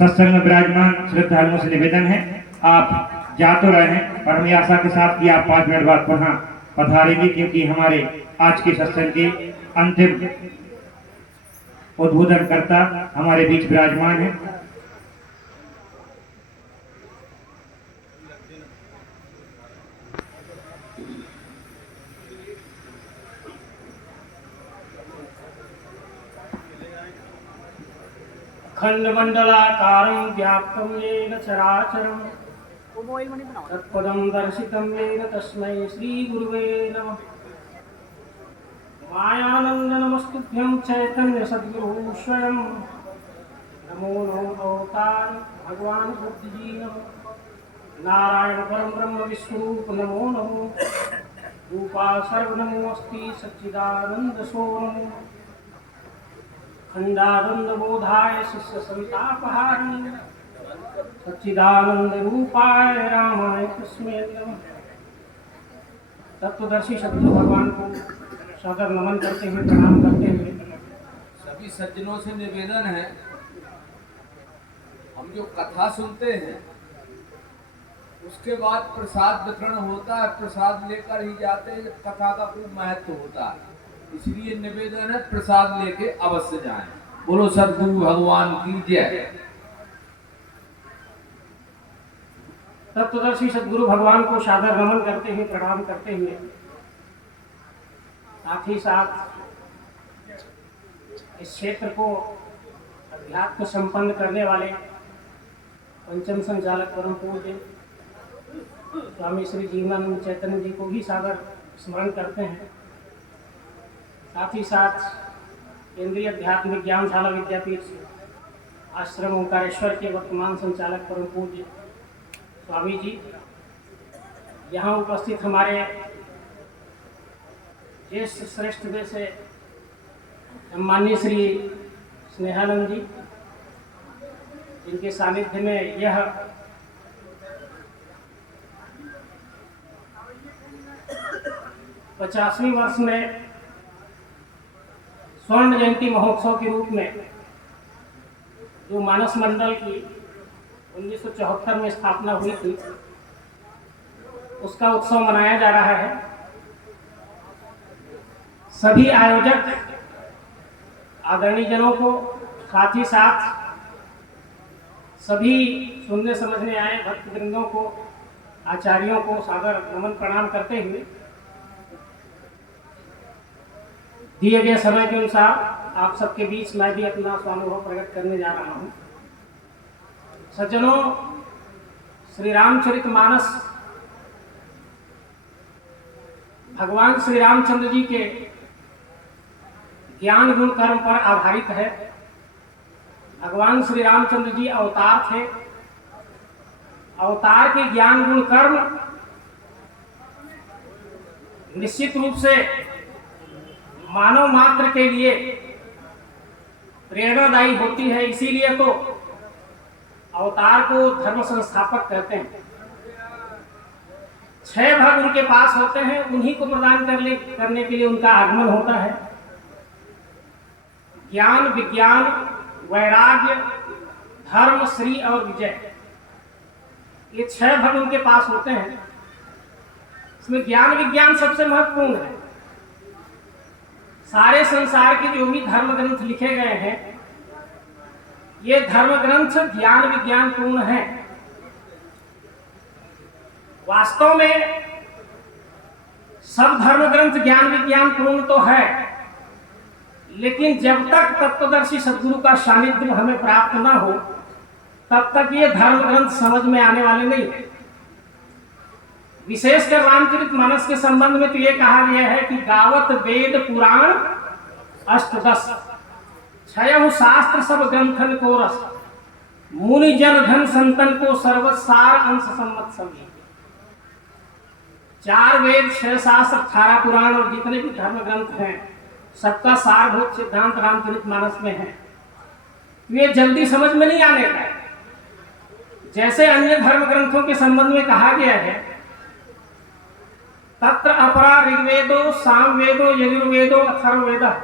सत्संग में विराजमान श्रद्धालुओं से निवेदन है, आप जा तो रहे हैं पर हमें आशा के साथ कि आप 5 मिनट बाद पुनः पधारेंगे, क्योंकि हमारे आज के सत्संग के अंतिम उद्बोधन करता हमारे बीच विराजमान है। खंडमंडलाकारं व्याप्तं येन चराचरं तत्पदं दर्शितं येन तस्मै श्रीगुरुवे नमः। मायानंद नमस्तुभ्यं चैतन्य सद्गुरु स्वयं, नमो नमो अवतार भगवान बुद्ध जी नमः। नारायण परम ब्रह्म विश्वरूप नमो नमो, रूपा सर्व नमोस्ति सच्चिदानंद सोम, खंडानंद बोधाय शिष्य संतापहारिणे, सच्चिदानंद रूपाय रामाय कृष्णे नमः। तत्वदर्शी सद्गुरु भगवान को सादर नमन करते हुए, प्रणाम करते हुए सभी सज्जनों से निवेदन है, हम जो कथा सुनते हैं उसके बाद प्रसाद वितरण होता है, प्रसाद लेकर ही जाते हैं जब कथा का कोई महत्व होता है, इसलिए निवेदन है प्रसाद लेके अवश्य जाएं। बोलो सद्गुरु भगवान की जय। तत्वदर्शी सद्गुरु भगवान को सादर नमन करते हुए, प्रणाम करते हुए, साथ ही साथ इस क्षेत्र को अध्यात्म संपन्न करने वाले पंचम संचालक परम पूज्य स्वामी श्री जीवनानंद चैतन्य जी को भी सादर स्मरण करते हैं। साथ ही साथ केंद्रीय अध्यात्म विज्ञानशाला विद्यापीठ आश्रम ओंकारेश्वर के वर्तमान संचालक परम पूज्य स्वामी जी, यहाँ उपस्थित हमारे ज्येष्ठ श्रेष्ठ जैसे सम्माननीय श्री स्नेहानंद जी, जिनके सानिध्य में यह पचासवीं वर्ष में स्वर्ण जयंती महोत्सव के रूप में जो मानस मंडल की 1974 में स्थापना हुई थी, उसका उत्सव मनाया जा रहा है। सभी आयोजक आदरणीय जनों को, साथ ही साथ सभी सुनने समझने आए भक्तवृंदों को, आचार्यों को सादर नमन प्रणाम करते हुए दिए गए समय के अनुसार आप सबके बीच मैं भी अपना स्वानुभव प्रकट करने जा रहा हूँ। सज्जनों, श्री रामचरितमानस भगवान श्री रामचंद्र जी के ज्ञान गुण कर्म पर आधारित है। भगवान श्री रामचंद्र जी अवतार थे। अवतार के ज्ञान गुण कर्म निश्चित रूप से मानव मात्र के लिए प्रेरणादायी होती है, इसीलिए तो अवतार को धर्म संस्थापक कहते हैं। 6 भाग उनके पास होते हैं, उन्हीं को प्रदान करने के लिए उनका आगमन होता है। ज्ञान, विज्ञान, वैराग्य, धर्म, श्री और विजय, ये 6 भाग उनके पास होते हैं। इसमें ज्ञान विज्ञान सबसे महत्वपूर्ण है। सारे संसार के जो भी धर्म ग्रंथ लिखे गए हैं, ये धर्म ग्रंथ ज्ञान विज्ञान पूर्ण है। वास्तव में सब धर्म ग्रंथ ज्ञान विज्ञान पूर्ण तो है, लेकिन जब तक तत्वदर्शी सद्गुरु का सानिध्य हमें प्राप्त ना हो, तब तक ये धर्म ग्रंथ समझ में आने वाले नहीं है। विशेषकर रामचरितमानस के संबंध में तो ये कहा गया है कि गावत वेद पुराण अष्टदश, 6 शास्त्र सब ग्रंथन को रस, मुनि जन धन संतन को सर्वसार अंश सम्मत सभी। 4 वेद, 6 शास्त्र, 18 पुराण और जितने भी धर्म ग्रंथ हैं, सबका सारभूत सिद्धांत रामचरितमानस में है। ये जल्दी समझ में नहीं आने का। जैसे अन्य धर्म ग्रंथों के संबंध में कहा गया है, तत्र अपरा ऋग्वेदो सामवेदो यजुर्वेदो अथर्ववेदः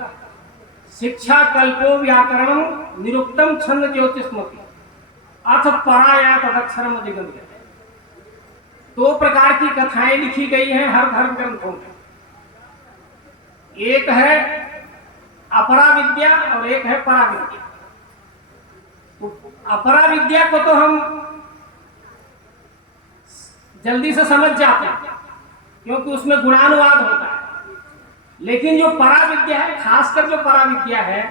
शिक्षा कल्पो व्याकरणम निरुक्तम छंद ज्योतिष्मति। अथ पराया तदक्षरम अधिगम्य। दो प्रकार की कथाएं लिखी गई हैं हर धर्म ग्रंथों में। एक है अपरा विद्या और एक है परा विद्या। तो अपरा विद्या को तो हम जल्दी से समझ जाते हैं क्योंकि उसमें गुणानुवाद होता है। लेकिन जो परा विद्या है, खासकर जो परा विद्या है,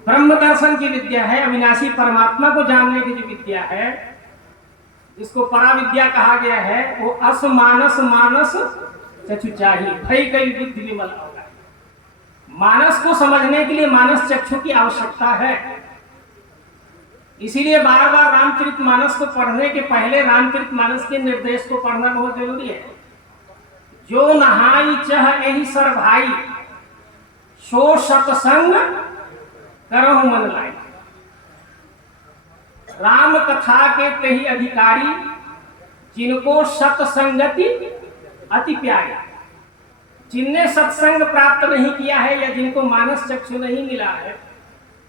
ब्रह्म दर्शन की विद्या है, अविनाशी परमात्मा को जानने की जो विद्या है, जिसको परा विद्या कहा गया है, वो अस मानस मानस चक्षुचाही भई कई बुद्धि विमल होगा। मानस को समझने के लिए मानस चक्षु की आवश्यकता है। इसीलिए बार बार रामचरितमानस को पढ़ने के पहले रामचरितमानस के निर्देश को पढ़ना बहुत जरूरी है। जो नहाई चह यही सर भाई, सो सतसंग करहु मन लाई। राम कथा के कही अधिकारी, जिनको सत्संगति अति प्यारी। जिनने सत्संग प्राप्त नहीं किया है या जिनको मानस चक्षु नहीं मिला है,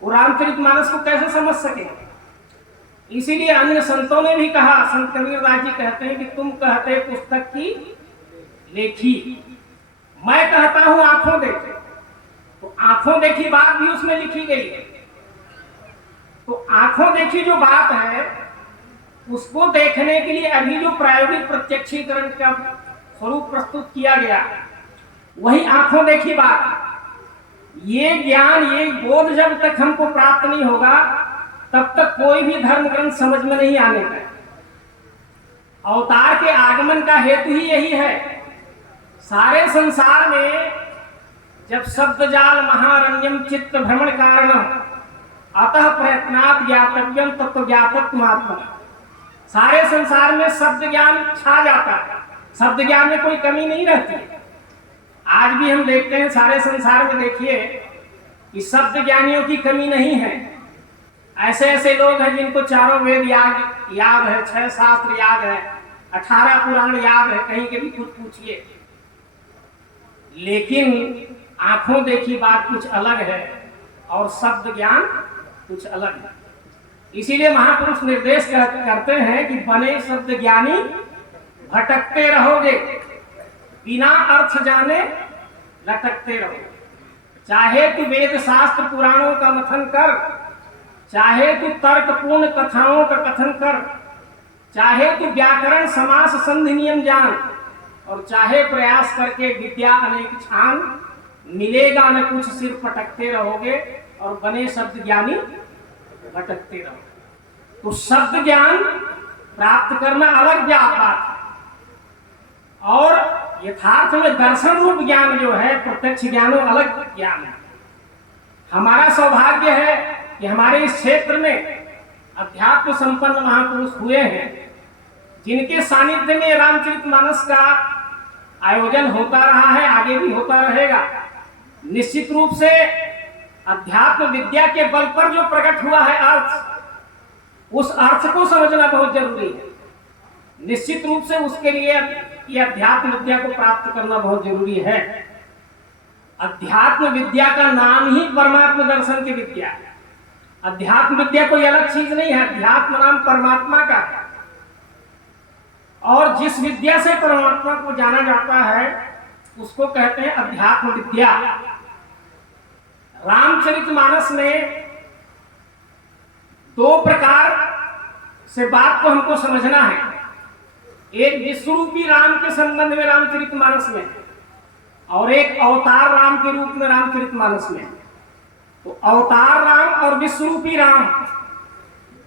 वो रामचरितमानस को कैसे समझ सकेंगे। इसीलिए अन्य संतों ने भी कहा, संत कबीरदास जी कहते हैं कि तुम कहते पुस्तक की लेखी, मैं कहता हूं आंखों देखी। तो आंखों देखी बात भी उसमें लिखी गई है। तो आंखों देखी जो बात है, उसको देखने के लिए अभी जो प्रायोगिक प्रत्यक्षीकरण का स्वरूप प्रस्तुत किया गया, वही आंखों देखी बात। ये ज्ञान, ये बोध जब तक हमको प्राप्त नहीं होगा, तब तक कोई भी धर्म ग्रंथ समझ में नहीं आने का। अवतार के आगमन का हेतु ही यही है। सारे संसार में जब शब्द जाल महारण्यम चित्त भ्रमण कारणम अतः प्रयत्नात् ज्ञातव्यम तत्व ज्ञातत्वमात्मा। सारे संसार में शब्द ज्ञान छा जाता है, शब्द ज्ञान में कोई कमी नहीं रहती। आज भी हम देखते हैं सारे संसार में, देखिए कि शब्द ज्ञानियों की कमी नहीं है। ऐसे ऐसे लोग हैं जिनको चारों वेद याद है, 6 शास्त्र याद है, 18 पुराण याद है, कहीं के भी कुछ पूछिए। लेकिन आंखों देखी बात कुछ अलग है और शब्द ज्ञान कुछ अलग है। इसीलिए महापुरुष निर्देश करते हैं कि बने शब्द ज्ञानी भटकते रहोगे, बिना अर्थ जाने लटकते रहोगे। चाहे तू वेद शास्त्र पुराणों का मथन कर, चाहे तू तर्कपूर्ण कथाओं का कथन कर, चाहे तू व्याकरण समास संधि नियम जान, और चाहे प्रयास करके विद्या अनेक छान, मिलेगा न कुछ सिर पटकते रहोगे और बने शब्द ज्ञानी भटकते रहोगे। तो शब्द ज्ञान प्राप्त करना अलग बात है, और यथार्थ में दर्शन रूप ज्ञान जो है, प्रत्यक्ष ज्ञान अलग ज्ञान है। हमारा सौभाग्य है कि हमारे इस क्षेत्र में अध्यात्म संपन्न महापुरुष हुए हैं, जिनके सानिध्य में रामचरितमानस का आयोजन होता रहा है, आगे भी होता रहेगा। निश्चित रूप से अध्यात्म विद्या के बल पर जो प्रकट हुआ है अर्थ, उस अर्थ को समझना बहुत जरूरी है। निश्चित रूप से उसके लिए यह अध्यात्म विद्या को प्राप्त करना बहुत जरूरी है। अध्यात्म विद्या का नाम ही परमात्मा दर्शन की विद्या है। अध्यात्म विद्या कोई अलग चीज नहीं है, अध्यात्म नाम परमात्मा का है। और जिस विद्या से परमात्मा को जाना जाता है उसको कहते हैं अध्यात्म विद्या। रामचरितमानस में 2 प्रकार से बात को हमको समझना है। एक विश्वरूपी राम के संबंध में रामचरितमानस में, और एक अवतार राम के रूप में रामचरितमानस में। तो अवतार राम और विश्वरूपी राम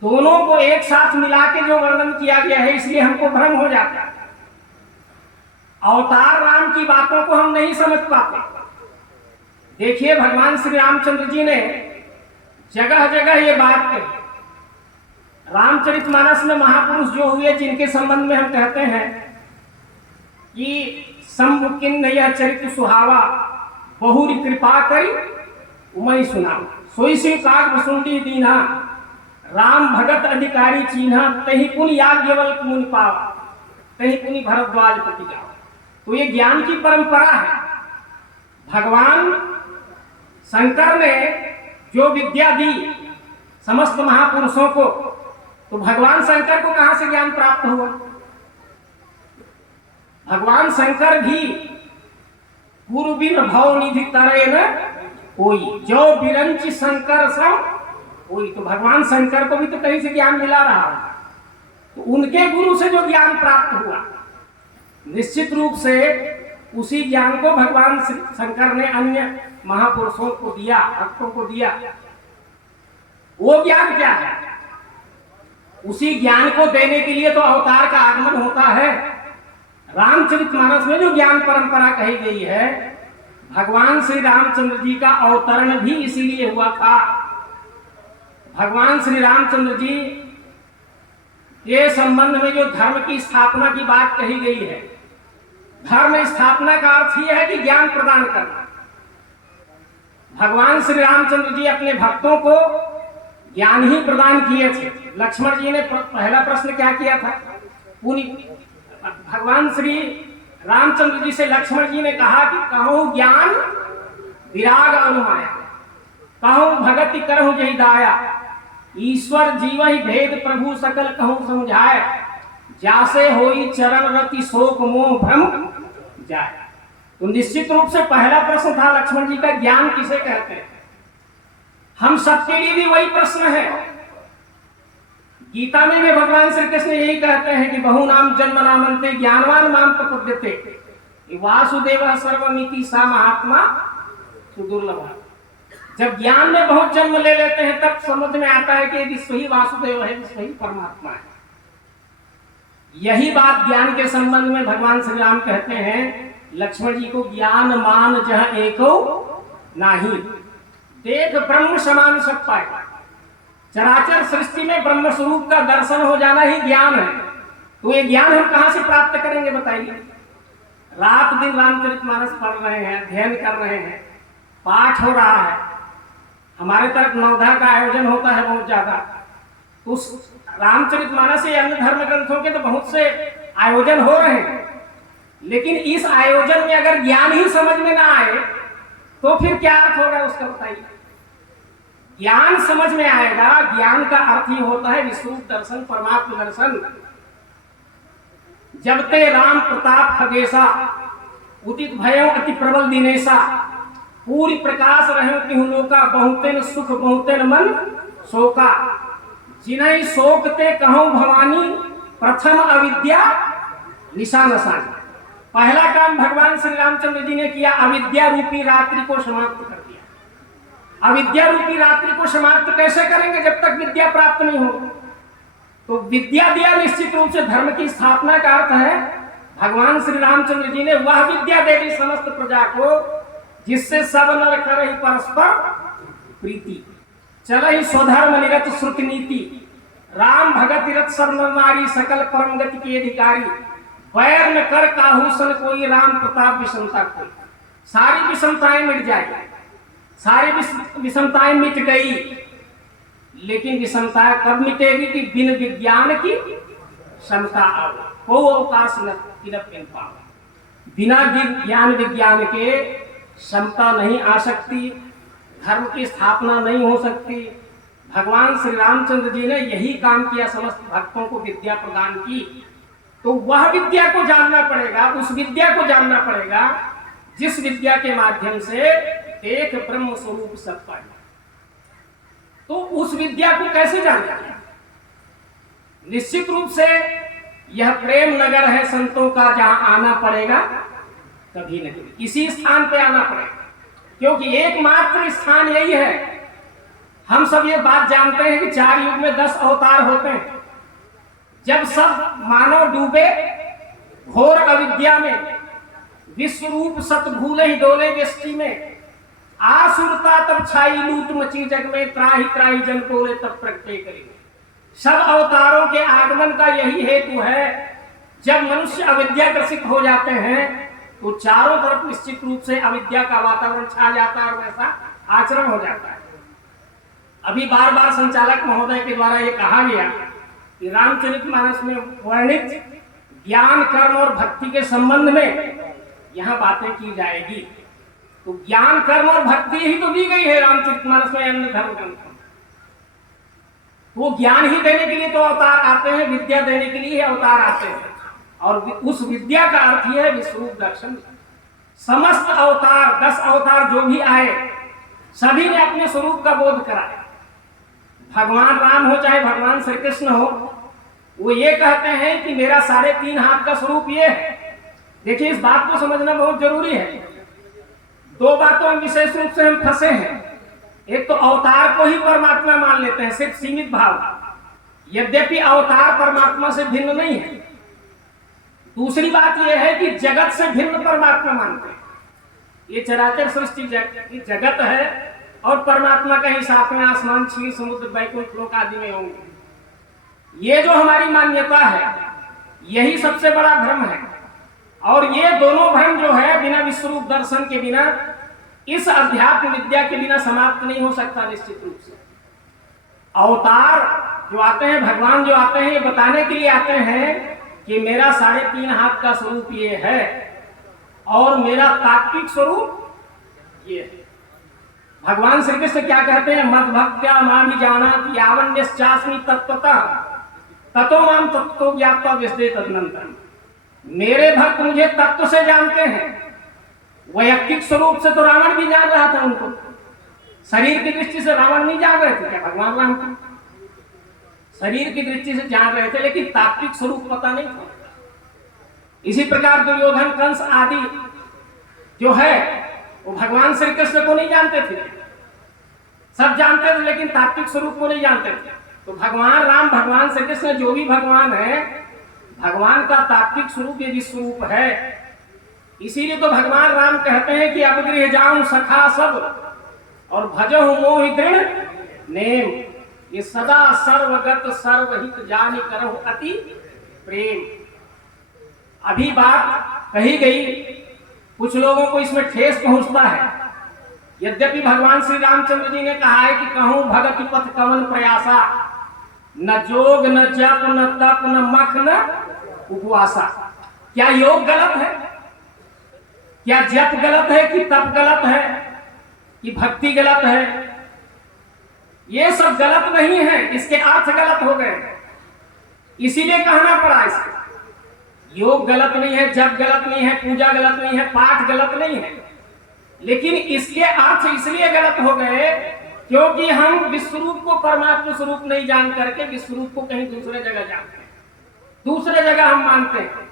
दोनों को एक साथ मिला के जो वर्णन किया गया है, इसलिए हमको भ्रम हो जाता है। अवतार राम की बातों को हम नहीं समझ पाते। देखिए, भगवान श्री रामचंद्र जी ने जगह जगह ये बात कही। रामचरितमानस में महापुरुष जो हुए, जिनके संबंध में हम कहते हैं कि सम्मुखिन यह चरित्र सुहावा, बहुरी कृपा करी उमई सुना, सोई से काग वसुंडी दीना, राम भगत अधिकारी चीन्हा, तही पुन याज्ञवल्क मुनि पावा, तही पुनि भरद्वाज पति जाओ। तो ये ज्ञान की परंपरा है। भगवान शंकर ने जो विद्या दी समस्त महापुरुषों को, तो भगवान शंकर को कहां से ज्ञान प्राप्त हुआ? भगवान शंकर भी पूर्व बिन भव निधि तरे न कोई, जो बिरंच शंकर सम कोई। तो भगवान शंकर को भी तो कहीं से ज्ञान मिला रहा है, तो उनके गुरु से जो ज्ञान प्राप्त हुआ, निश्चित रूप से उसी ज्ञान को भगवान शंकर ने अन्य महापुरुषों को दिया, भक्तों को दिया। वो ज्ञान क्या है? उसी ज्ञान को देने के लिए तो अवतार का आगमन होता है। रामचरितमानस में जो ज्ञान परंपरा कही गई है, भगवान श्री रामचंद्र जी का अवतरण भी इसीलिए हुआ था। भगवान श्री रामचंद्र जी के संबंध में जो धर्म की स्थापना की बात कही गई है, धर्म स्थापना का अर्थ यह है कि ज्ञान प्रदान करना। भगवान श्री रामचंद्र जी अपने भक्तों को ज्ञान ही प्रदान किए थे। लक्ष्मण जी ने पहला प्रश्न क्या किया था? भगवान श्री रामचंद्र जी से लक्ष्मण जी ने कहा कि कहूं ज्ञान विराग अनुमाया, कहूं भगति करहु जहि दाया, ईश्वर जीव ही भेद प्रभु सकल कहूं समझाए, जासे होई चरण रति शोक मोह भ्रम जाए। तो निश्चित रूप से पहला प्रश्न था लक्ष्मण जी का, ज्ञान किसे कहते हैं? हम सबके लिए भी वही प्रश्न है। गीता में भी भगवान श्री कृष्ण यही कहते हैं कि बहु नाम जन्म नामन्ते ज्ञानवान माम प्रपद्यते, वासुदेव सर्वमिति सा महात्मा सुदुर्लभ। जब ज्ञान में बहुत जन्म ले लेते हैं तब समझ में आता है कि विश्व ही वासुदेव है, विश्व ही परमात्मा है। यही बात ज्ञान के संबंध में भगवान श्री राम कहते हैं लक्ष्मण जी को, ज्ञान मान जह एको नाही, देख ब्रह्म समान सब पाए। चराचर सृष्टि में ब्रह्म स्वरूप का दर्शन हो जाना ही ज्ञान है। तो ये ज्ञान हम कहां से प्राप्त करेंगे बताइए? रात दिन रामचरितमानस पढ़ रहे हैं, अध्ययन कर रहे हैं, पाठ हो रहा है। हमारे तरफ नवधा का आयोजन होता है बहुत ज्यादा। तो उस रामचरितमानस या अन्य धर्म ग्रंथों के तो बहुत से आयोजन हो रहे हैं, लेकिन इस आयोजन में अगर ज्ञान ही समझ में ना आए तो फिर क्या अर्थ होगा उसका बताइए? ज्ञान समझ में आएगा। ज्ञान का अर्थ ही होता है विश्वरूप दर्शन, परमात्म दर्शन। जब ते राम प्रताप खगेसा, उदित भयो अति प्रबल दिनेशा, पूरी प्रकाश रहे तिहु लोका, बहुतेन सुख बहुतेन मन शोका, जिन्हें शोकते कहूं भवानी, प्रथम अविद्या निशा नसानी। पहला काम भगवान श्री रामचंद्र जी ने किया, अविद्या रूपी रात्रि को समाप्त कर दिया। अविद्या रूपी रात्रि को समाप्त कैसे करेंगे जब तक विद्या प्राप्त नहीं हो? तो विद्या दिया, निश्चित रूप से धर्म की स्थापना का अर्थ है भगवान श्री रामचंद्र जी ने वह विद्या दे दी समस्त प्रजा को जिससे सब नर करहि परस्पर प्रीति, चलहि स्वधर्म निरत श्रुति नीति, राम भगत रत सब नर नारी, सकल परम गति के अधिकारी, वैर न कर काहूसन कोई, राम प्रताप विषमता कोई। सारी विषमताएं मिट जाएगी, सारी विषमताएं मिट गई, लेकिन विषमता कब मिटेगी कि बिन विज्ञान की क्षमता आओ, को अवकाश न पाओ। बिना ज्ञान विज्ञान के क्षमता नहीं आ सकती, धर्म की स्थापना नहीं हो सकती। भगवान श्री रामचंद्र जी ने यही काम किया, समस्त भक्तों को विद्या प्रदान की। तो वह विद्या को जानना पड़ेगा, उस विद्या को जानना पड़ेगा जिस विद्या के माध्यम से एक ब्रह्म स्वरूप सब पाए। तो उस विद्या को कैसे जानना? निश्चित रूप से यह प्रेम नगर है संतों का, जहां आना पड़ेगा कभी नहीं, इसी स्थान पे आना पड़ेगा, क्योंकि एकमात्र स्थान यही है। हम सब ये बात जानते हैं कि 4 युग में 10 अवतार होते हैं। जब सब मानव डूबे घोर अविद्या में, विश्व रूप सत भूले ही डोले व्यष्टि में, आसुरता तब छाई लूट मची जग में, त्राही त्राही जन बोले तब प्रगटे करेंगे। सब अवतारों के आगमन का यही हेतु है। जब मनुष्य अविद्या ग्रसित हो जाते हैं तो चारों तरफ निश्चित रूप से अविद्या का वातावरण छा जाता है और वैसा आचरण हो जाता है। अभी बार बार संचालक महोदय के द्वारा ये कहा गया कि रामचरितमानस में वर्णित ज्ञान, कर्म और भक्ति के संबंध में यहाँ बातें की जाएगी। तो ज्ञान, कर्म और भक्ति ही तो दी गई है रामचरितमानस में, अन्य धर्म ग्रंथों में। वो ज्ञान ही देने के लिए तो अवतार आते हैं, विद्या देने के लिए अवतार आते हैं। और उस विद्या का अर्थ ही है विश्वरूप दर्शन। समस्त अवतार 10 अवतार जो भी आए, सभी ने अपने स्वरूप का बोध कराया। भगवान राम हो चाहे भगवान श्री कृष्ण हो, वो ये कहते हैं कि मेरा 3.5 हाथ का स्वरूप ये है। देखिए, इस बात को समझना बहुत जरूरी है। 2 बातों में विशेष रूप से हम फंसे हैं। एक तो अवतार को ही परमात्मा मान लेते हैं, सिर्फ सीमित भाव, यद्यपि अवतार परमात्मा से भिन्न नहीं है। दूसरी बात यह है कि जगत से भिन्न परमात्मा मानते हैं। ये चराचर सृष्टि जगत है और परमात्मा कहीं साथ में आसमान, क्षीर समुद्र, वैकुंठ लोक आदि में होंगे। ये जो हमारी मान्यता है, यही सबसे बड़ा भ्रम है। और ये दोनों भ्रम जो है बिना विश्वरूप दर्शन के बिना, इस अध्यात्म विद्या के बिना समाप्त नहीं हो सकता। निश्चित रूप से अवतार जो आते हैं, भगवान जो आते हैं, ये बताने के लिए आते हैं कि मेरा 3.5 हाथ का स्वरूप ये है और मेरा तात्विक स्वरूप ये है। भगवान श्री कृष्ण क्या कहते हैं? मद भक्त्या मामि जानाति यावन्यश्चास्मि तत्त्वतः ततो माम तत्त्वतो ज्ञात्वा विशदे तदनंतरम्। मेरे भक्त मुझे तत्व से जानते हैं। वैयक्तिक स्वरूप से तो रावण भी जान रहा था उनको, शरीर की दृष्टि से रावण नहीं जान रहे थे क्या? भगवान राम को शरीर की दृष्टि से जान रहे थे, लेकिन तात्विक स्वरूप पता नहीं था। इसी प्रकार दुर्योधन, कंस आदि जो है वो भगवान श्री कृष्ण को नहीं जानते थे। सब जानते थे लेकिन तात्विक स्वरूप को नहीं जानते थे। तो भगवान राम, भगवान श्री कृष्ण जो भी भगवान है, भगवान का तात्विक स्वरूप ये विश्वरूप है। इसीलिए तो भगवान राम कहते हैं कि अब गृह जाऊं सखा सब और भजहु मोहि दृढ़ नेम। ये सदा सर्वगत सर्वहित जानि करहु अति प्रेम। अभी बात कही गई, कुछ लोगों को इसमें ठेस पहुंचता है। यद्यपि भगवान श्री रामचंद्र जी ने कहा है कि कहूं भगति पथ कवन प्रयासा, न जोग न जप न तप न मख न उपवासा। क्या योग गलत है? क्या जप गलत है? कि तप गलत है? कि भक्ति गलत है? ये सब गलत नहीं है, इसके अर्थ गलत हो गए, इसीलिए कहना पड़ा इसको। योग गलत नहीं है, जप गलत नहीं है, पूजा गलत नहीं है, पाठ गलत नहीं है, लेकिन इसके अर्थ इसलिए गलत हो गए क्योंकि हम विश्वरूप को परमात्मा स्वरूप नहीं जान करके विश्वरूप को कहीं दूसरे जगह जानते हैं, दूसरे जगह हम मानते हैं।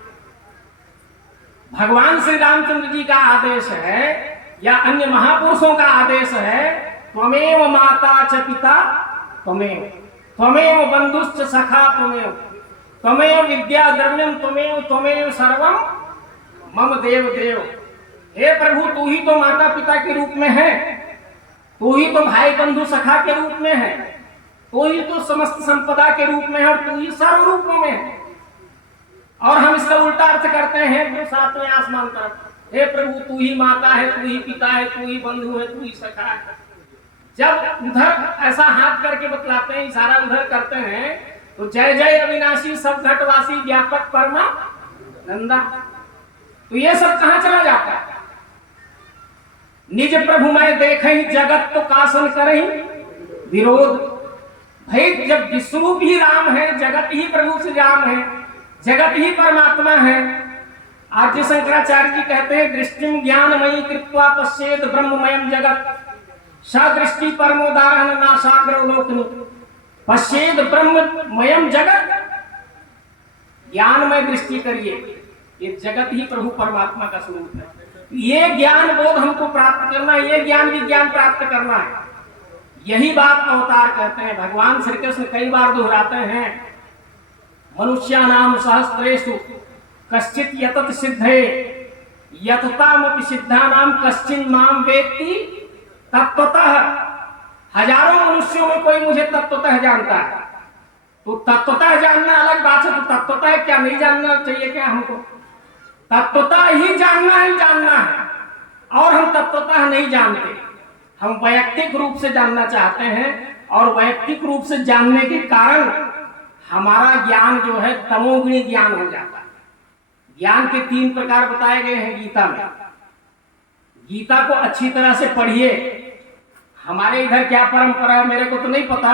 भगवान श्री रामचंद्र जी का आदेश है या अन्य महापुरुषों का आदेश है, त्वमेव माता च पिता त्वमेव, त्वमेव बंधुश्च सखा त्वमेव, त्वमेव विद्या द्रव्यम त्वमेव, त्वमेव सर्वम मम देव देव। हे प्रभु, तू ही तो माता पिता के रूप में है, तू ही तो भाई बंधु सखा के रूप में है, तू ही तो समस्त संपदा के रूप में है और तू ही सर्व रूपों में है। और हम इसका उल्टा अर्थ करते हैं जो सातवें आसमान तरफ, हे प्रभु तू ही माता है, तू ही पिता है, तू ही बंधु है, तू ही सखा है। जब उधर ऐसा हाथ करके बतलाते हैं, इशारा उधर करते हैं, तो जय जय अविनाशी सब घटवासी व्यापक परमा नंदा, तो ये सब कहां चला जाता है? निज प्रभु मैं देखहि जगत तो कासन करहि विरोध। भाई जब विश्वरूप ही राम है, जगत ही प्रभु श्री राम है, जगत ही परमात्मा है। आद्य शंकराचार्य जी कहते हैं दृष्टिम ज्ञानमयी कृत्वा पश्येद ब्रह्ममयम जगत सदृष्टि परमोदाहरण नाशाग्रवलोकनी पश्येद ब्रह्ममयम जगत। ज्ञानमय दृष्टि करिए, ये जगत ही प्रभु परमात्मा का स्वरूप है। ये ज्ञान बोध हमको प्राप्त करना है, ये ज्ञान विज्ञान प्राप्त करना है। यही बात अवतार कहते हैं। भगवान श्री कृष्ण कई बार दोहराते हैं, मनुष्यानाम सहस्रेषु कश्चित यतत सिद्धे यततामपि सिद्धानाम कश्चिन माम वेत्ति तत्वतः। हजारों मनुष्यों में कोई मुझे तत्वतः जानता है। तो तत्वतः जानना अलग बात है, तो तत्वतः क्या नहीं जानना चाहिए क्या हमको? तत्वतः ही जानना है और हम तत्वतः नहीं जानते। हम वैयक्तिक रूप से जानना चाहते हैं और वैयक्तिक रूप से जानने के कारण हमारा ज्ञान जो है तमोगुणी ज्ञान हो जाता है। ज्ञान के 3 प्रकार बताए गए हैं गीता में। गीता को अच्छी तरह से पढ़िए। हमारे इधर क्या परंपरा है मेरे को तो नहीं पता,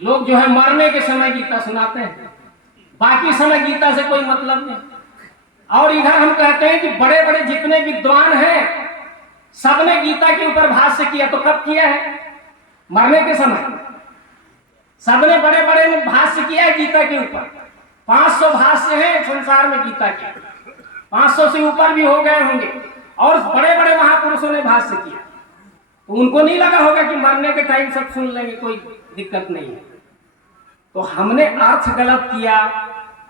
लोग जो है मरने के समय गीता सुनाते हैं, बाकी समय गीता से कोई मतलब नहीं। और इधर हम कहते हैं कि बड़े बड़े जितने विद्वान हैं सबने गीता के ऊपर भाष्य किया, तो कब किया है? मरने के समय। सबने बड़े बड़े ने भाष्य किया है गीता के ऊपर। 500 भाष्य हैं संसार में गीता के, 500 से ऊपर भी हो गए होंगे, और बड़े बड़े महापुरुषों ने भाष्य किया। तो उनको नहीं लगा होगा कि मरने के टाइम सब सुन लेंगे, कोई दिक्कत नहीं है। तो हमने अर्थ गलत किया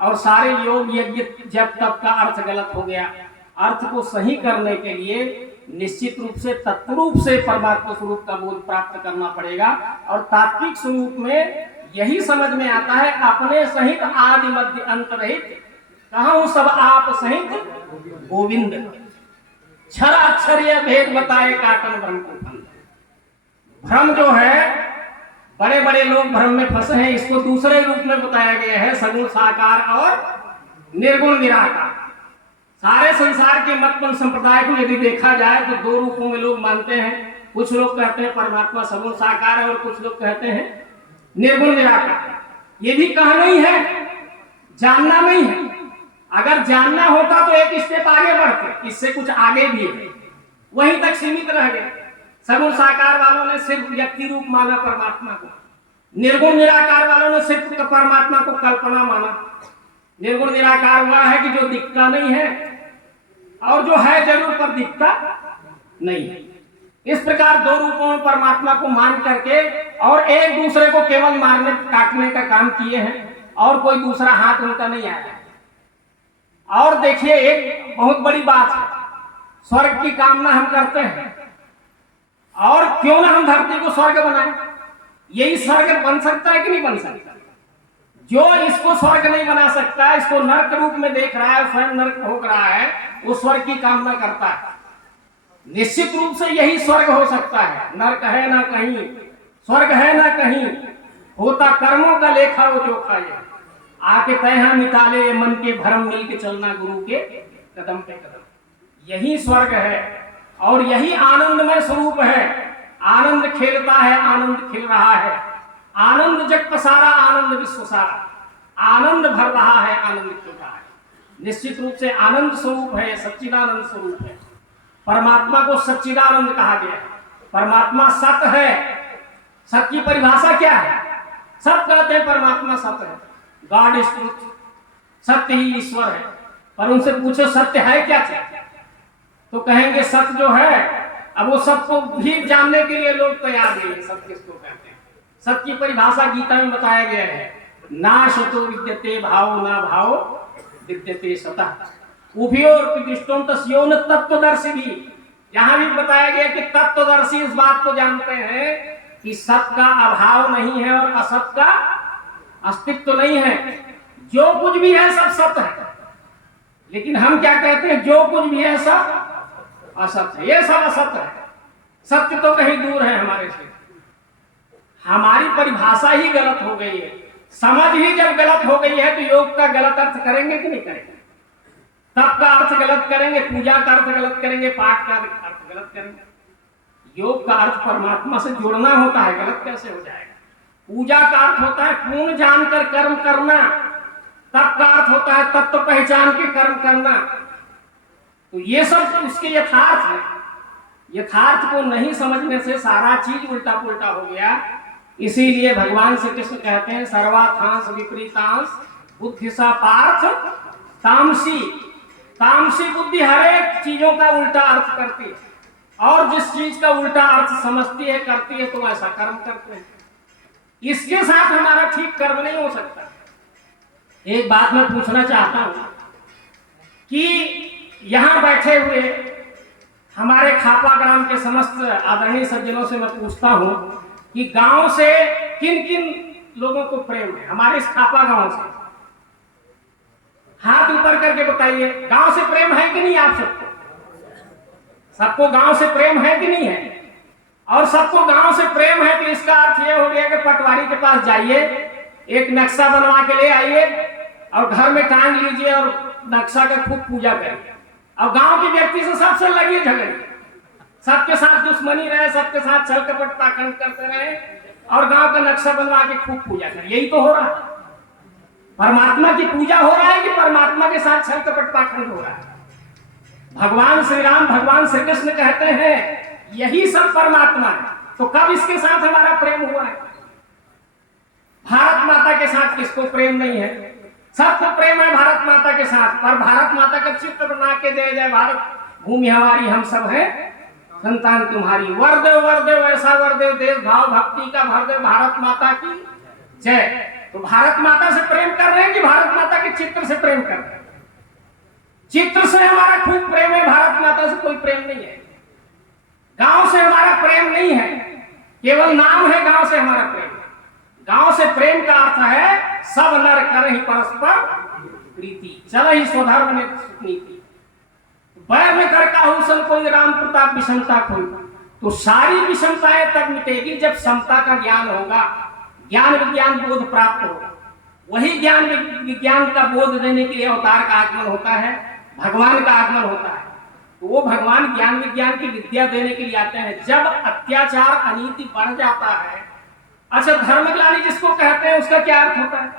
और सारे योग यज्ञ जब तब का अर्थ गलत हो गया। अर्थ को सही करने के लिए निश्चित रूप से तत्व रूप से परमात्मा स्वरूप का बोध प्राप्त करना पड़ेगा। और तात्विक स्वरूप में यही समझ में आता है, अपने सहित आदि मध्य अंत रहित कहूं सब आप सहित गोविंद, क्षर अक्षर यह भेद बताए काटन भ्रम को फंद। भ्रम जो है, बड़े बड़े लोग भ्रम में फंसे हैं, इसको दूसरे रूप में बताया गया है, सगुण साकार और निर्गुण निराकार। सारे संसार के मतपन संप्रदाय को यदि देखा जाए तो दो रूपों में लोग मानते हैं। कुछ लोग कहते हैं परमात्मा सगुण साकार है और कुछ लोग कहते हैं निर्गुण निराकार। ये भी कहना ही है, जानना नहीं है। अगर जानना होता तो एक स्टेप आगे बढ़ते, इससे कुछ आगे भी है, वहीं तक सीमित रह गए। सगुण साकार वालों ने सिर्फ व्यक्ति रूप माना परमात्मा को, निर्गुण निराकार वालों ने सिर्फ परमात्मा को कल्पना माना। निर्गुण निराकार हुआ है कि जो दिखता नहीं है और जो है जरूर पर दिखता नहीं है। इस प्रकार दो रूपों में परमात्मा को मान करके और एक दूसरे को केवल मारने काटने का काम किए हैं, और कोई दूसरा हाथ उनका नहीं आया। और देखिए एक बहुत बड़ी बात है, स्वर्ग की कामना हम करते हैं, और क्यों ना हम धरती को स्वर्ग बनाएं। यही स्वर्ग बन सकता है कि नहीं बन सकता? जो इसको स्वर्ग नहीं बना सकता, इसको नरक रूप में देख रहा है, स्वयं नरक भोग रहा है, वो स्वर्ग की कामना करता है। निश्चित रूप से यही स्वर्ग हो सकता है। नरक है ना कहीं, स्वर्ग है ना कहीं, होता कर्मों का लेखा वो जोखा ये। आके तैहा मिटाले मन के भरम, मिल के चलना गुरु के कदम पे कदम। यही स्वर्ग है और यही आनंदमय स्वरूप है। आनंद खेलता है, आनंद खिल रहा है, आनंद जग पसारा, आनंद विश्व सारा, आनंद भर रहा है, आनंद खिल रहा है। निश्चित रूप से आनंद स्वरूप है, सच्चिदानंद स्वरूप है। परमात्मा को सच्चिदानंद कहा गया है। परमात्मा सत है। सत की परिभाषा क्या है? सब कहते हैं परमात्मा सत्य है, गॉड इज ट्रूथ, सत्य ही ईश्वर है। पर उनसे पूछो सत्य है क्या चीज, तो कहेंगे सत्य जो है, अब वो सत्य को भी जानने के लिए लोग तैयार नहीं है। सत्य किसको कहते हैं? सत्य की परिभाषा गीता में बताया गया है, ना शतो विद्यते भाव, ना भाव विद्यते सतः, उभयोर प्रतिष्ठों तस्योन तत्वदर्शी भी। यहां भी बताया गया कि तत्वदर्शी इस बात को जानते हैं कि सत्य का अभाव नहीं है और असत का अस्तित्व नहीं है। जो कुछ भी है सब सत्य है, लेकिन हम क्या कहते हैं? जो कुछ भी है सब असत्य है, ये सब असत्य है। सत्य तो कहीं दूर है हमारे से। हमारी परिभाषा ही गलत हो गई है। समझ ही जब गलत हो गई है तो योग का गलत अर्थ करेंगे कि नहीं करेंगे? तप का अर्थ गलत करेंगे, पूजा का अर्थ गलत करेंगे, पाठ का अर्थ गलत करेंगे। योग का अर्थ परमात्मा से जुड़ना होता है, गलत कैसे हो जाएगा? पूजा का अर्थ होता है पूर्ण जानकर कर्म करना, तप का अर्थ होता है तत्व पहचान के कर्म करना। तो ये सब उसके यथार्थ है। यथार्थ को नहीं समझने से सारा चीज उल्टा पुल्टा हो गया। इसीलिए भगवान श्री कृष्ण कहते हैं सर्वार्थांश विपरीतांश बुद्धि सा पार्थ तामसी। तामसी बुद्धि हर एक चीजों का उल्टा अर्थ करती है, और जिस चीज का उल्टा अर्थ समझती है करती है तो ऐसा कर्म करते हैं। इसके साथ हमारा ठीक कर्म नहीं हो सकता। एक बात मैं पूछना चाहता हूं कि यहां बैठे हुए हमारे खापा ग्राम के समस्त आदरणीय सज्जनों से मैं पूछता हूं कि गांव से किन किन लोगों को प्रेम है? हमारे इस खापा गांव से हाथ ऊपर करके बताइए, गांव से प्रेम है कि नहीं? आप सबको, सबको गांव से प्रेम है कि नहीं है? और सबको गांव से प्रेम है तो इसका अर्थ यह हो गया कि पटवारी के पास जाइए, एक नक्शा बनवा के ले आइए और घर में टांग लीजिए और नक्शा का खूब पूजा करिए। और गांव के व्यक्ति से सबसे लगिए झगड़े, सबके साथ दुश्मनी रहे, सबके साथ छल कपट पाखंड करते रहे, और गांव का नक्शा बनवा के खूब पूजा करें। यही तो हो रहा है। परमात्मा की पूजा हो रहा है कि परमात्मा के साथ छल कपट पाखंड हो रहा है? भगवान श्री राम, भगवान श्री कृष्ण कहते हैं यही सब परमात्मा है। तो कब इसके साथ हमारा प्रेम हुआ है? भारत माता के साथ किसको प्रेम नहीं है? सबको प्रेम है भारत माता के साथ। पर भारत माता का चित्र बना के दे जाए, भारत भूमि हमारी, हम सब हैं संतान तुम्हारी, वरदेव वरदेव ऐसा वरदेव, देश भाव भक्ति का भरदेव, भारत माता की जय। तो भारत माता से प्रेम कर रहे हैं कि भारत माता के चित्र से प्रेम कर रहे हैं? चित्र से हमारा खूब प्रेम है, भारत माता से कोई प्रेम नहीं है। गांव से हमारा प्रेम नहीं है, केवल नाम है गांव से हमारा प्रेम। गांव से प्रेम का अर्थ है सब नर कर ही परस्पर प्रीति, चल ही स्वधर्म नीति, बैर में कर काहू कोई राम प्रताप विषमता कोई। तो सारी विषमताएं तब मिटेगी जब समता का ज्ञान होगा, ज्ञान विज्ञान बोध प्राप्त होगा। वही ज्ञान विज्ञान का बोध देने के लिए अवतार का आगमन होता है, भगवान का आगमन होता है। तो वो भगवान ज्ञान विज्ञान की विद्या देने के लिए आते हैं। जब अत्याचार अनीति बढ़ जाता है, अच्छा धर्मग्लानि जिसको कहते हैं उसका क्या अर्थ होता है?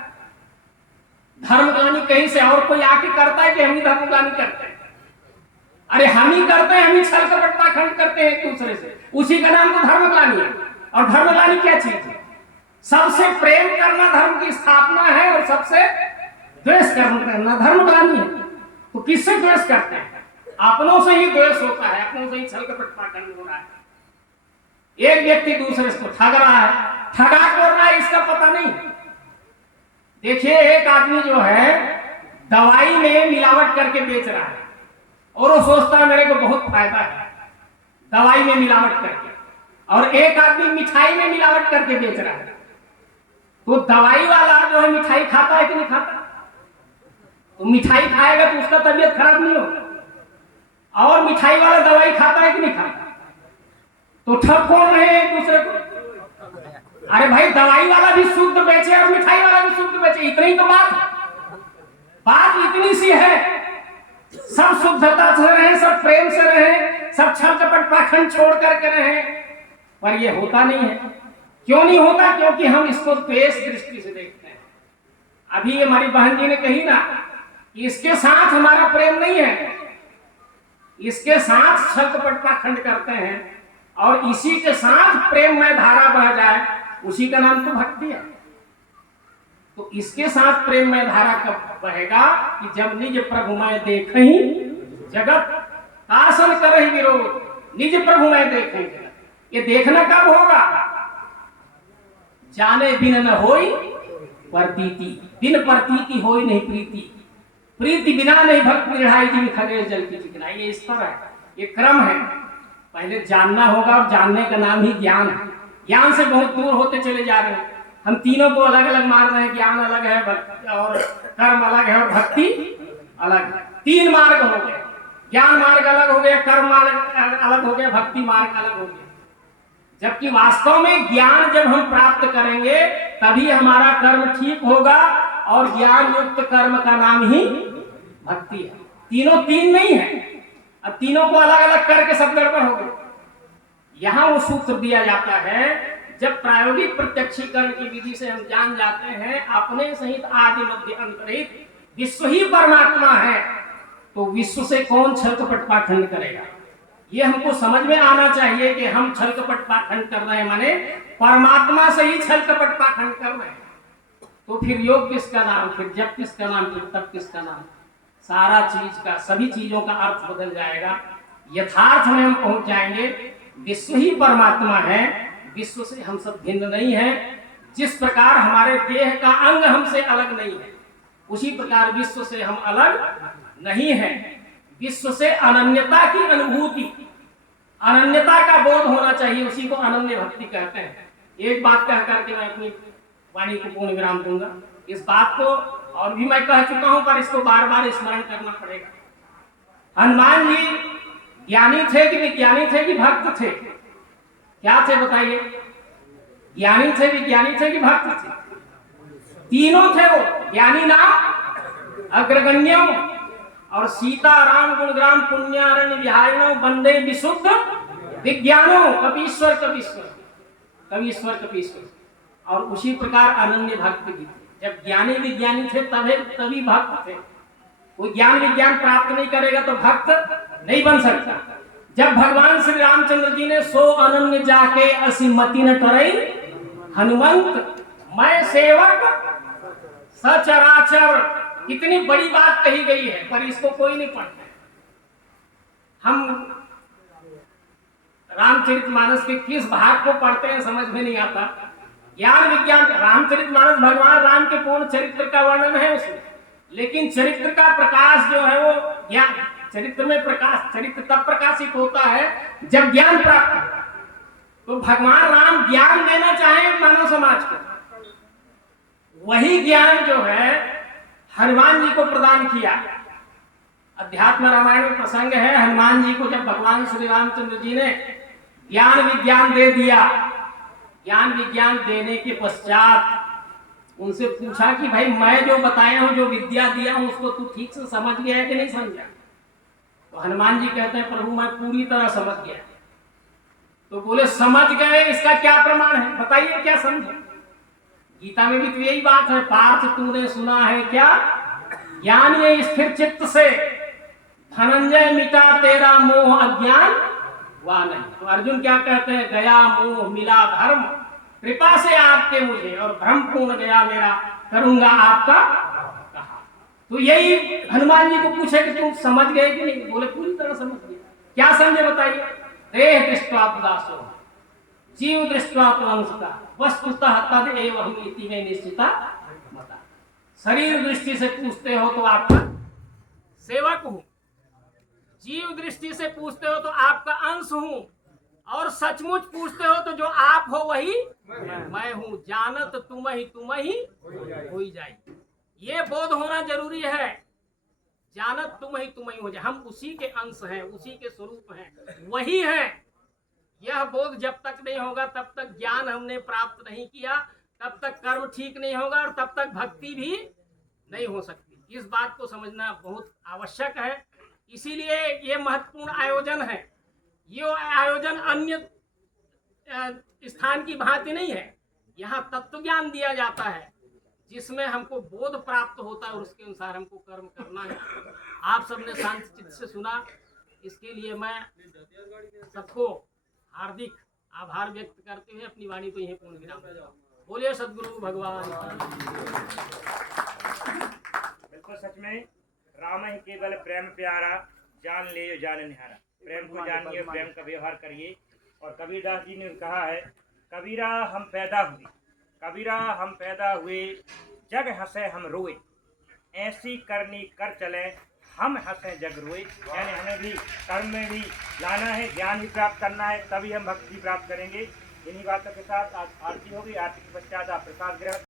धर्मग्लानि कहीं से और कोई आके करता है कि हम ही धर्मग्लानि करते हैं? अरे हम ही करते हैं, हम ही छल कपट पाखंड करते हैं एक दूसरे से, उसी का नाम तो धर्मग्लानि है। और धर्मग्लानि क्या चीज है? सबसे प्रेम करना धर्म की स्थापना है और सबसे द्वेष करना धर्मग्लानि है। तो किससे द्वेष करते हैं? अपनों से ही द्वेष होता है, अपनों से ही छल कपट पाखंड हो रहा है। एक व्यक्ति दूसरे को ठग रहा है, ठगा कर रहा है, इसका पता नहीं। देखिए एक आदमी जो है दवाई में मिलावट करके बेच रहा है और वो सोचता है मेरे को बहुत फायदा है दवाई में मिलावट करके, और एक आदमी मिठाई में मिलावट करके बेच रहा है। तो दवाई वाला जो है मिठाई खाता है कि नहीं खाता? तो मिठाई खाएगा तो उसका तबीयत खराब नहीं होगा, और मिठाई वाला दवाई खाता है कि नहीं खाता? तो ठग कौन रहे हैं एक दूसरे को? अरे भाई दवाई वाला भी शुद्ध बेचे और मिठाई वाला भी शुद्ध बेचे, इतनी तो बात इतनी सी है। सब शुद्धता से रहे, सब प्रेम से रहे, सब छल कपट पाखंड छोड़ करके रहे, पर ये होता नहीं है। क्यों नहीं होता? क्योंकि हम इसको द्वेष दृष्टि से देखते हैं। अभी हमारी बहन जी ने कही ना, इसके साथ हमारा प्रेम नहीं है, इसके साथ छल कपट पाखंड करते हैं, और इसी के साथ प्रेम में धारा बह जाए, उसी का नाम तो भक्ति है। तो इसके साथ प्रेम में धारा कब बहेगा? कि जब निज प्रभु मैं देखहि जगत आसन करहि विरोध, निज प्रभु मैं देखहि जगत। ये देखना कब होगा? जाने बिन न होई प्रतीति, बिन प्रतीति होई नहीं प्रीति, प्रीति बिना नहीं भक्ति निढ़ाई जिन खगेश जल की चिकनाई। ये इस तरह है, ये क्रम है। पहले जानना होगा, और जानने का नाम ही ज्ञान है। ज्ञान से बहुत दूर होते चले जा रहे हैं। हम तीनों को अलग अलग मान रहे हैं, ज्ञान अलग है, भक्ति और कर्म अलग है, और भक्ति अलग है। तीन मार्ग हो गए, ज्ञान मार्ग अलग हो गया, कर्म मार्ग अलग हो गया, भक्ति मार्ग अलग हो गया। जबकि वास्तव में ज्ञान जब हम प्राप्त करेंगे तभी हमारा कर्म ठीक होगा, और ज्ञान युक्त कर्म का नाम ही भक्ति है। तीनों तीन नहीं है, अब तीनों को अलग अलग करके सब गड़बड़ हो गए। यहां वो सूत्र दिया जाता है, जब प्रायोगिक प्रत्यक्षीकरण की विधि से हम जान जाते हैं अपने सहित आदि मध्य अंतरहित विश्व ही परमात्मा है, तो विश्व से कौन छल कपट पाखंड करेगा? ये हमको समझ में आना चाहिए कि हम छल कपट पाखंड कर रहे हैं, माने परमात्मा से ही छल कपट पाखंड कर रहे हैं। तो फिर योग किसका नाम, फिर जप किसका नाम, फिर तप किसका नाम? सारा चीज का, सभी चीजों का अर्थ बदल जाएगा। यथार्थ में हम पहुंच जाएंगे, विश्व ही परमात्मा है, विश्व से हम सब भिन्न नहीं है। जिस प्रकार हमारे देह का अंग हमसे अलग नहीं है, उसी प्रकार विश्व से हम अलग नहीं है। विश्व से अनन्यता की अनुभूति, अनन्यता का बोध होना चाहिए, उसी को अनन्य भक्ति कहते हैं। एक बात कह करके मैं अपनी वाणी को पूर्ण विराम दूंगा। इस बात को और भी मैं कह चुका हूं, पर इसको बार बार स्मरण करना पड़ेगा। हनुमान जी ज्ञानी थे कि विज्ञानी थे कि भक्त थे? क्या थे बताइए? ज्ञानी थे, विज्ञानी थे कि भक्त थे? तीनों थे वो। ज्ञानी नाम अग्रगण्यम, और सीता राम गुणग्राम पुण्यारण्य विहारिणो वंदे विशुद्ध विज्ञानो कपीश्वर कपीश्वर, कपीश्वर कपीश्वर। और उसी प्रकार अनन्य भक्त भी थे। जब ज्ञानी विज्ञानी थे तभी भक्त थे। वो ज्ञान विज्ञान प्राप्त नहीं करेगा तो भक्त नहीं बन सकता। जब भगवान श्री रामचंद्र जी ने सो अनन्य जाके असी मति न टरई हनुमंत मैं सेवक सचराचर, कितनी बड़ी बात कही गई है, पर इसको कोई नहीं पढ़ता। हम रामचरितमानस के किस भाग को पढ़ते हैं समझ में नहीं आता। ज्ञान विज्ञान रामचरितमानस भगवान राम के पूर्ण चरित्र का वर्णन है उसमें, लेकिन चरित्र का प्रकाश जो है वो ज्ञान, चरित्र में प्रकाश, चरित्र तब प्रकाशित होता है जब ज्ञान प्राप्त हो। तो भगवान राम ज्ञान देना चाहे मानव समाज को, वही ज्ञान जो है हनुमान जी को प्रदान किया। अध्यात्म रामायण में प्रसंग है, हनुमान जी को जब भगवान श्री रामचंद्र जी ने ज्ञान विज्ञान दे दिया, ज्ञान विज्ञान देने के पश्चात उनसे पूछा कि भाई मैं जो बताया हूं, जो विद्या दिया हूं, उसको तू ठीक से समझ गया है कि नहीं समझा? तो हनुमान जी कहते हैं प्रभु मैं पूरी तरह समझ गया। तो बोले समझ गए, इसका क्या प्रमाण है, बताइए क्या समझे? गीता में भी तो यही बात है, पार्थ तूने सुना है क्या, ज्ञान ये स्थिर चित्त से धनंजय मिटा तेरा मोह अज्ञान वह नहीं। तो अर्जुन क्या कहते हैं, गया मोह मिला धर्म कृपा से आपके मुझे, और भ्रम पूर्ण गया मेरा करूंगा आपका कहा। तो यही हनुमान जी को पूछे कि तुम समझ गए कि नहीं? बोले पूरी तरह समझ गए। क्या समझे बताइए? देह दृष्टवा दासो जीव दृष्टवा अंशता वस्तुतः तद एवं इति में निश्चिता मता। शरीर दृष्टि से पूछते हो तो आपका सेवक हूं, जीव दृष्टि से पूछते हो तो आपका अंश हूं, और सचमुच पूछते हो तो जो आप हो वही मैं हूं। जानत तुम ही हो जाए, ये बोध होना जरूरी है। जानत तुम ही हो जाए, हम उसी के अंश हैं, उसी के स्वरूप हैं, वही हैं। यह बोध जब तक नहीं होगा तब तक ज्ञान हमने प्राप्त नहीं किया, तब तक कर्म ठीक नहीं होगा, और तब तक भक्ति भी नहीं हो सकती। इस बात को समझना बहुत आवश्यक है। इसीलिए ये महत्वपूर्ण आयोजन है। ये आयोजन अन्य स्थान की भांति नहीं है। यहाँ तत्व ज्ञान दिया जाता है जिसमें हमको बोध प्राप्त होता है, और उसके अनुसार हमको कर्म करना है। आप सबने शांत चित्त से सुना, इसके लिए मैं सबको हार्दिक आभार व्यक्त करते हुए अपनी वाणी को यहीं पूर्ण विराम देता हूं। बोलिए सद्गुरु भगवान। बिल्कुल सच में राम ही केवल प्रेम प्यारा, जान ले जान निहारा। प्रेम को जानिए, प्रेम का व्यवहार करिए। और कबीरदास जी ने कहा है, कबीरा हम पैदा हुए, कबीरा हम पैदा हुए, जग हंसे हम रोए, ऐसी करनी कर चले हम हंसे जग रोए। यानी हमें भी कर्म में भी लाना है, ज्ञान भी प्राप्त करना है, तभी हम भक्ति प्राप्त करेंगे। इन्हीं बातों के साथ आज आरती होगी। आरती के पश्चात आप प्रसाद ग्रहण